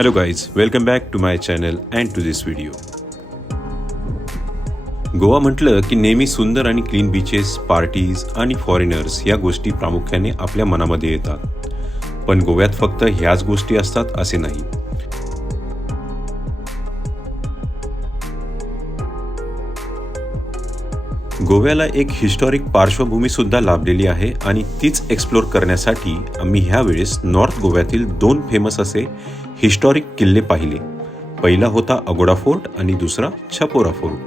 Hello guys, welcome back to my channel and to this video. Goa म्हटलं की नेहमी सुंदर आणि क्लीन बीचेस, पार्टीज आणि फॉरेनर्स या गोष्टी प्रामुख्याने आपल्या मनामध्ये येतात. पण गोव्यात फक्त ह्याच गोष्टी असतात असे नाही. गोव्याला एक हिस्टॉरिक पार्श्वभूमी सुद्धा लाभलेली आहे आणि तीच एक्सप्लोर करण्यासाठी आम्ही ह्या वेळेस नॉर्थ गोव्यातील 2 फेमस असे हिस्टॉरिक किल्ले पाहिले. पहिला होता अगोडा फोर्ट आणि दुसरा छपोरा फोर्ट.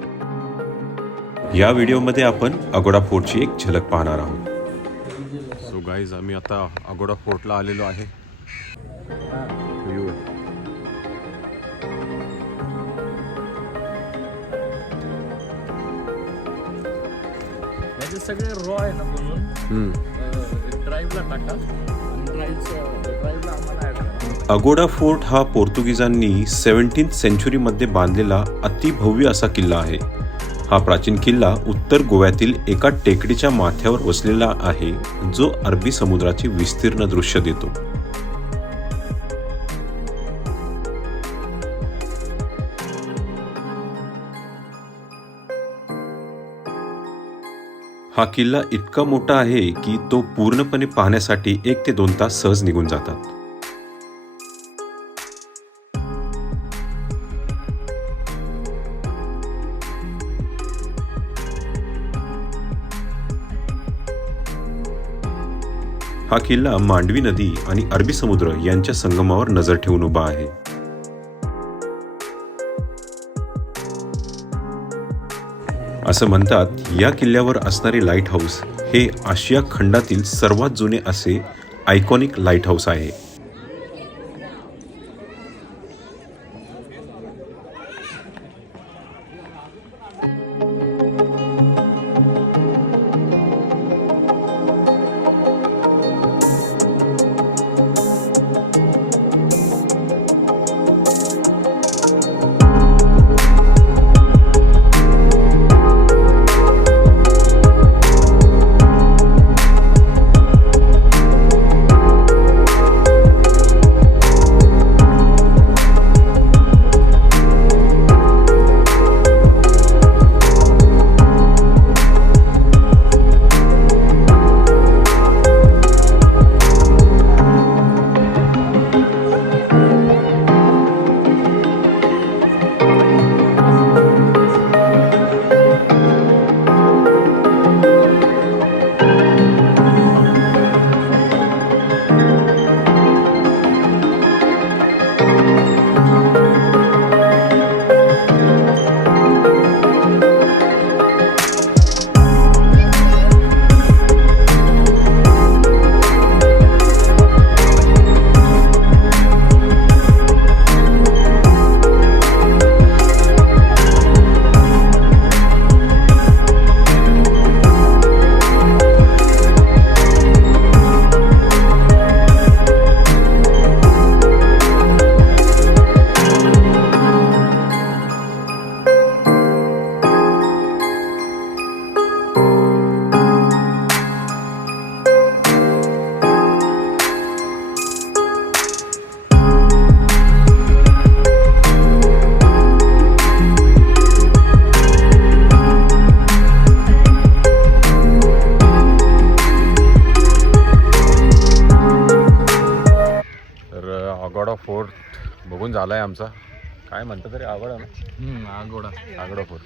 या व्हिडिओमध्ये आपण अगोडा फोर्टची एक झलक पाहणार आहोत. सो गाईज, आम्ही आता अगोडा फोर्टला आलेलो आहे. सगळे रॉ आहे ना म्हणून ड्राईव्हला टाका आणि ड्राईव्हला आम्हाला ॲड करा. अगोडा फोर्ट हा पोर्तुगीजांनी 17th सेंचुरीमध्ये बांधलेला अतिभव्य असा किल्ला आहे. हा प्राचीन किल्ला उत्तर गोव्यातील एका टेकडीच्या माथ्यावर वसलेला आहे, जो अरबी समुद्राचे विस्तीर्ण दृश्य देतो. हा किल्ला इतका मोठा आहे की तो पूर्णपणे पाहण्यासाठी 1 ते 2 तास सहज निघून जातात. हा किल्ला मांडवी नदी आणि अरबी समुद्र यांच्या संगमावर नजर ठेवून उभा आहे. असं म्हणतात, या किल्ल्यावर असणारे लाईट हाऊस हे आशिया खंडातील सर्वात जुने असे आयकॉनिक लाईट हाऊस आहे. अगोडा फोर्ट बघून झालाय आमचा. काय म्हणतात तरी अगोडा ना? अगोडा फोर्ट.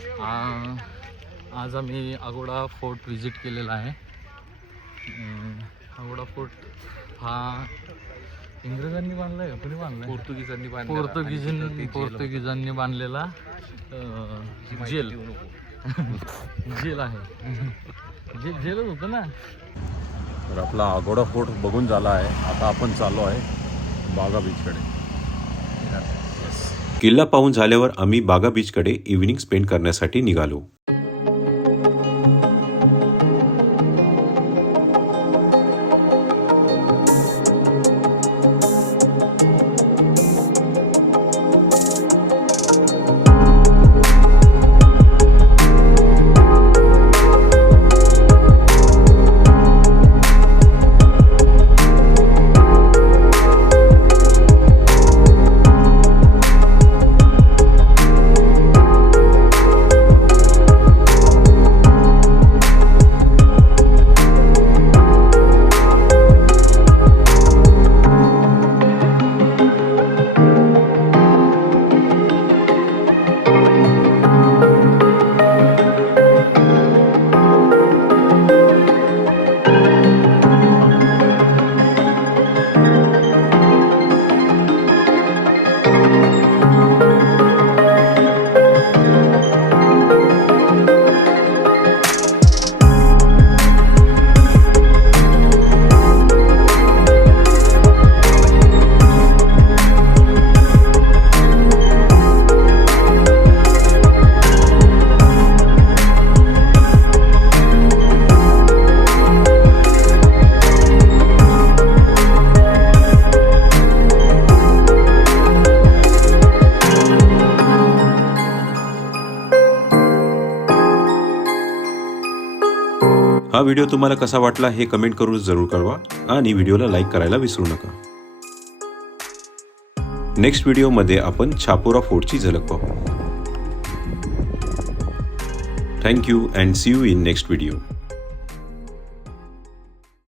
आज आम्ही अगोडा फोर्ट व्हिजिट केलेला आहे. अगोडा फोर्ट हा इंग्रजांनी बांधलाय, कोणी बांधलाय? पोर्तुगीजांनी बांधलेला जेल आहे. जेलच होतं ना. तर आपला अगोडा फोर्ट बघून झाला आहे. आता आपण चाललो आहे बागा बीचकडे. किल्ला पाहून झाल्यावर आम्ही बागा बीचकडे इव्हिनिंग स्पेंड करण्यासाठी निघालो. हा व्हिडिओ तुम्हाला कसा वाटला हे कमेंट करून जरूर कळवा आणि व्हिडिओला लाईक करायला विसरू नका. नेक्स्ट व्हिडिओमध्ये आपण छापोरा फोर्टची झलक पाहू. Thank you and see you in next video.